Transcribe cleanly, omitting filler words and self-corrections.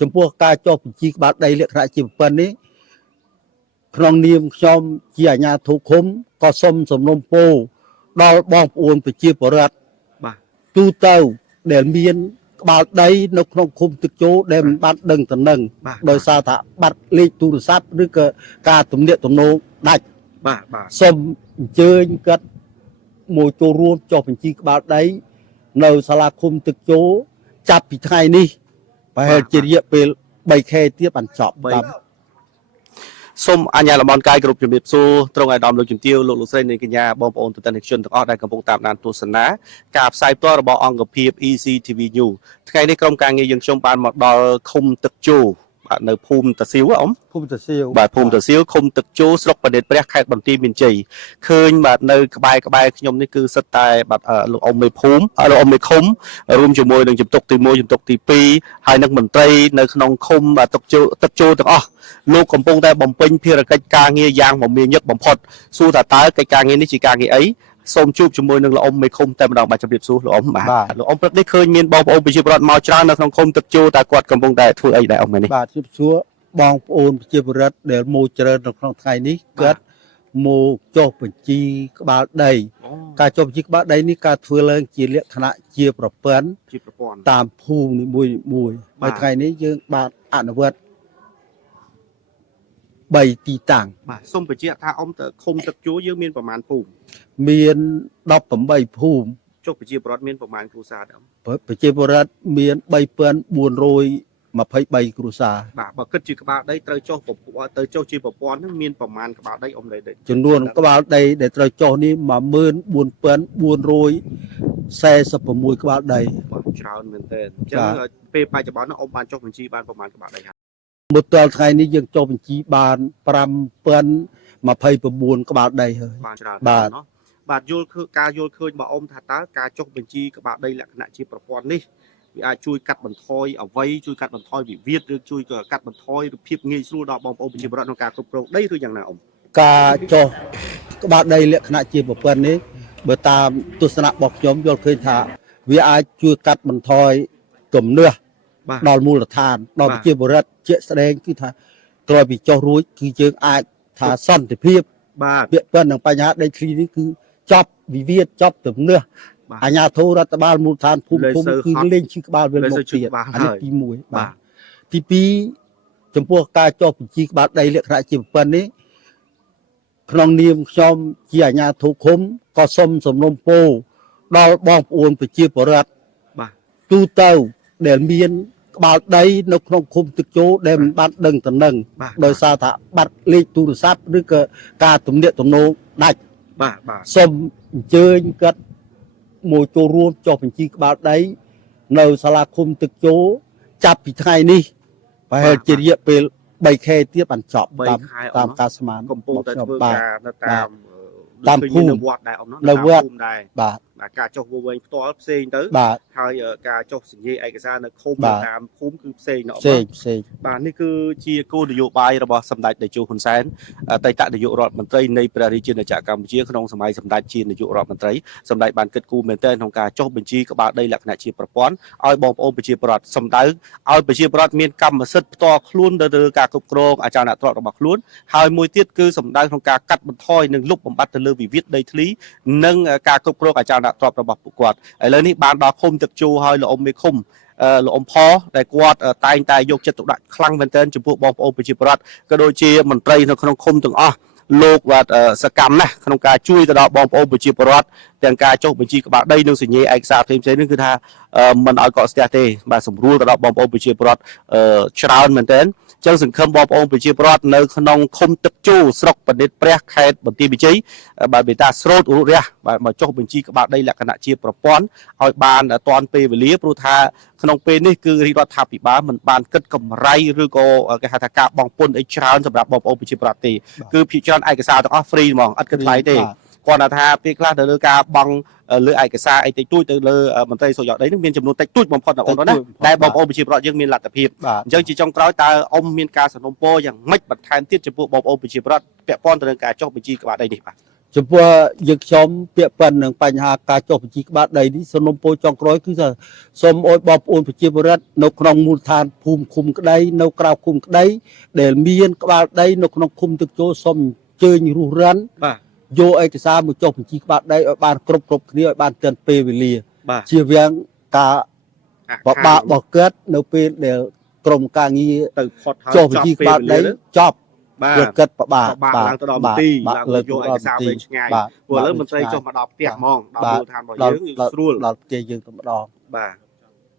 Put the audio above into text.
ចំពោះការចុះបញ្ជីក្បាលដីលក្ខណៈជាប្រព័ន្ធនេះក្នុងនាមខ្ញុំជាអាជ្ញាធរឃុំក៏សូមសំណូមពរដល់បងប្អូនប្រជាពលរដ្ឋបាទទូទៅដែលមានក្បាលដីនៅក្នុងឃុំទឹកជោដែលមិនបានដឹងតំណឹងដោយសារថាបាត់លេខទូរស័ព្ទឬក៏ការទំនាក់ទំនងដាច់បាទសូមអញ្ជើញគាត់មកចូលរួមចុះបញ្ជីក្បាលដីនៅសាលាឃុំទឹកជោចាប់ពីថ្ងៃនេះប្រហែលជារយៈពេល3ខែទៀតបានចប់បាទសូមអញ្ញាលំអរកាយគ្រប់ជំរាបសួរត្រង់អាដាមលោកជំទាវលោកលោកស្រីនិងកញ្ញាបងប្អូនទស្សនិកជនទាំងអស់ដែលកំពុងតាមដានទស្សនាការផ្សាយផ្ទាល់របស់អង្គភាព ECTV News ថ្ងៃនេះក្រុមការងារយើងខ្ញុំបានមកដល់ឃុំទឹកជោបាទនៅភូមិតាសៀវអ៊ំភូមិតាសៀវបាទភូមិតាសៀវឃុំទឹកជោស្រុកប្រណិតព្រះខេត្តបន្ទាយមានជ័យឃើញបាទនៅក្បែរខ្ញុំនេះគឺសិតតែបាទលោកអ៊ំមេភូមិលោកអ៊ំមេឃុំរួមជាមួយនឹងជំទប់ទី1ជំទប់ទី2ហើយនឹងមន្ត្រីនៅក្នុងឃុំបាទទឹកជោទាំងអស់លោកកំពុងតែបំពេញភារកិច្ចការងារយ៉ាងមមាញឹកបំផុតសួរថាតើកិច្ចការងារនេះជាការងារអីសូមជួបជាមួយនឹងលោកអ៊ំមេឃុំតែម្ដងបាទជម្រាបសួរលោកអ៊ំបាទលោកអ៊ំព្រឹកនេះឃើញមានបងប្អូនប្រជាពលរដ្ឋមកច្រើននៅក្នុងឃុំទឹកជោតើគាត់កំពុងតែធ្វើអីដែរអ៊ំនេះបាទជម្រាបសួរបងប្អូនប្រជាពលរដ្ឋដែលមកច្រើននៅក្នុងថ្ងៃនេះគាត់មកចុះបញ្ជីក្បាលដីការចុះបញ្ជីក្បាលដីនេះការធ្វើឡើងជាលក្ខណៈជាប្រព័ន្ធតាមភូមិនីមួយហើយថ្ងៃនេះយើងបានអនុវត្ត3ទីតាំងបាទសូមបញ្ជាក់ថាអ៊ំទៅឃុំទឹកជោយើងមានប្រមាណភូមិមាន18ភូមិចុះប្រជាពលរដ្ឋមានប្រមាណគ្រួសារដែរប្រជាពលរដ្ឋមាន3423គ្រួសារបាទបើគិតជាក្បាលដីត្រូវចុះទៅចុះជាប្រព័ន្ធហ្នឹងមានប្រមាណក្បាលដីអ៊ំដីចំនួនក្បាលដីដែលត្រូវចុះនេះ14446ក្បាលដីបាទច្រើនមែនទែនអញ្ចឹងពេលបច្ចុប្បន្នអ៊ំបានចុះបញ្ជីបានប្រមាណក្បាលដីហើយមកទល់ថ្ងៃនេះយើងចុះបញ្ជីបាន5029ក្បាលដីហើយបានច្រើនបាទបាទការយល់ឃើញរបស់អ៊ំថាតើការចុះបញ្ជីក្បាលដីលក្ខណៈជាប្រព័ន្ធនេះវាអាចជួយកាត់បន្ថយអ្វីជួយកាត់បន្ថយវិវាទឬជួយកាត់បន្ថយភាពងាយស្រួលដល់បងប្អូនប្រជាពលរដ្ឋក្នុងការគ្រប់គ្រងដីឬយ៉ាងណាអ៊ំការចុះក្បាលដីលក្ខណៈជាប្រព័ន្ធនេះបើតាមទស្សនៈរបស់ខ្ញុំយល់ឃើញថាវាអាចជួយកាត់បន្ថយគំនឿសដល់មូលដ្ឋានដល់ប្រជាពលរដ្ឋជាក់ស្ដែងគឺថាក្រោយពីចុះរួចគឺយើងអាចថាសន្តិភាពបាទពាក់ព័ន្ធនឹងបញ្ហាដីធ្លីនេះគឺចប់វិវាទចប់ទំនើសអាជ្ញាធររដ្ឋបាលមូលដ្ឋានភូមិគឺលេងឈឺក្បាលវិលមកទៀតអានេះទី1បាទទី2ចំពោះការចុះបញ្ជីក្បាលដីលក្ខណៈជាប្រព័ន្ធនេះក្នុងនាមខ្ញុំជាអាជ្ញាធរឃុំក៏សូមសំណូមពរដល់បងប្អូនប្រជាពលរដ្ឋបាទទូទៅដែលមានក្បាលដីនៅក្នុងឃុំទឹកជោដែលមិនបានដឹងតំណឹងដោយសារថាបាត់លេខទូរស័ព្ទឬក៏ការទំនាក់ទំនងដាច់បាទសូមអញ្ជើញគាត់មកចូលរួមចុះបញ្ជីក្បាលដីនៅសាលាឃុំទឹកជោចាប់ពីថ្ងៃនេះប្រហែលជារយៈពេល3ខែទៀតបានចប់តាមការស្មានកំពុងតែធ្វើការនៅតាមភូមិវត្តដែរអ៊ំនៅវត្តបាទការចុះវែងផ្ទាល់ផ្សេងទៅហើយការចុះសញ្ញេឯកសារនៅឃុំតាមភូមិគឺផ្សេងផ្សេងបាទនេះគឺជាគោលនយោបាយរបស់សម្ដេចតេជោហ៊ុនសែនអតីតនាយករដ្ឋមន្ត្រីនៃព្រះរាជាណាចក្រកម្ពុជាក្នុងសម័យសម្ដេចជានាយករដ្ឋមន្ត្រីសម្ដេចបានគិតគូរមែនទែនក្នុងការចុះបញ្ជីក្បាលដីលក្ខណៈជាប្រព័ន្ធឲ្យបងប្អូនប្រជាពលរដ្ឋសម្ដៅឲ្យប្រជាពលរដ្ឋមានកម្មសិទ្ធិផ្ទាល់ខ្លួនទៅលើការគ្រប់គ្រងអចលនទ្រព្យរបស់ខ្លួនហើយមួយទៀតគឺសម្ដៅក្នុងការកាត់បន្ថយនិងលុបបំបាត់ទៅលើវិវាទដីធ្លីនិងការគ្រប់គ្រងអចលនទ្រព្យរបស់ពួកគាត់ឥឡូវនេះបានដល់ឃុំទឹកជោហើយលោកអ៊ំមេឃុំលោកអ៊ំផដែលគាត់តែងតែយកចិត្តទុកដាក់ខ្លាំងមែនទែនចំពោះបងប្អូនប្រជាពលរដ្ឋក៏ដូចជាមន្ត្រីនៅក្នុងឃុំទាំងអស់លោកបាទសកម្មណាស់ក្នុងការជួយទៅដល់បងប្អូនប្រជាពលរដ្ឋទាំងការចុះបញ្ជីក្បាលដីនិងសញ្ញេឯកសារផ្សេងៗនេះគឺថាមិនឲ្យកកស្ទះទេបាទសម្រួលទៅដល់បងប្អូនប្រជាពលរដ្ឋច្រើនមែនទែនចឹងសង្ឃឹមបងប្អូនប្រជាពលរដ្ឋនៅក្នុងឃុំទឹកជោស្រុកប្រណិតព្រះខេត្តបន្ទាយមានជ័យបាទបេតាស្រោតឧរុរះបាទមកចុះបញ្ជីក្បាលដីលក្ខណៈជាប្រព័ន្ធឲ្យបានទាន់ពេលវេលាព្រោះថាក្នុងពេលនេះគឺរាជរដ្ឋាភិបាលមិនបានគិតកម្រៃឬក៏គេហៅថាការបង់ពន្ធអីច្រើនសម្រាប់បងប្អូនប្រជាពលរដ្ឋទេគឺភាគច្រើនឯកសារទាំងអស់ free ហ្មងអត់គិតថ្លៃទេគាត់ថាពេលខ្លះទៅលើការបង់លើឯកសារអីតិចតួចទៅលើមន្ត្រីសុខយោដីនឹងមានចំនួនតិចតួចបំផុតណាបងប្អូនណាតែបងប្អូនប្រជាពលរដ្ឋយើងមានលទ្ធភាពអញ្ចឹងជាចុងក្រោយតើអ៊ំមានការសនំពរយ៉ាងម៉េចបន្ថែមទៀតចំពោះបងប្អូនប្រជាពលរដ្ឋពាក់ព័ន្ធទៅនឹងការចុះបញ្ជីក្បាលដីនេះបាទ ចំពោះយើងខ្ញុំពាក្យប៉ុណ្្នឹងបញ្ហាការចុះបញ្ជីក្បាលដីនេះសំណុំពរចុងក្រោយគឺថាសូមអោយបងប្អូនប្រជាពលរដ្ឋនៅក្នុងមូលដ្ឋានភូមិឃុំក្តីនៅក្រៅឃុំក្តីដែលមានក្បាលដីនៅក្នុងឃុំទឹកចូលសូមអញ្ជើញរុះរាន់យកឯកសារមកចុះបញ្ជីក្បាលដីឲ្យបានគ្រប់គ្នាឲ្យបានទាន់ពេលវេលាជៀសវាងការបបាក់របស់គាត់នៅពេលដែលក្រមការងារទៅផុតហើយចុះបញ្ជីក្បាលដីចប់វាគិតប្របាឡើងទៅដល់មន្ទីរឡើងយកឯកសារវិញឆ្ងាយព្រោះឥឡូវមន្ត្រីចុះមកដល់ផ្ទះហ្មងដល់មូលដ្ឋានរបស់យើងស្រួលដល់ផ្ទះយើងតែម្ដងបាទ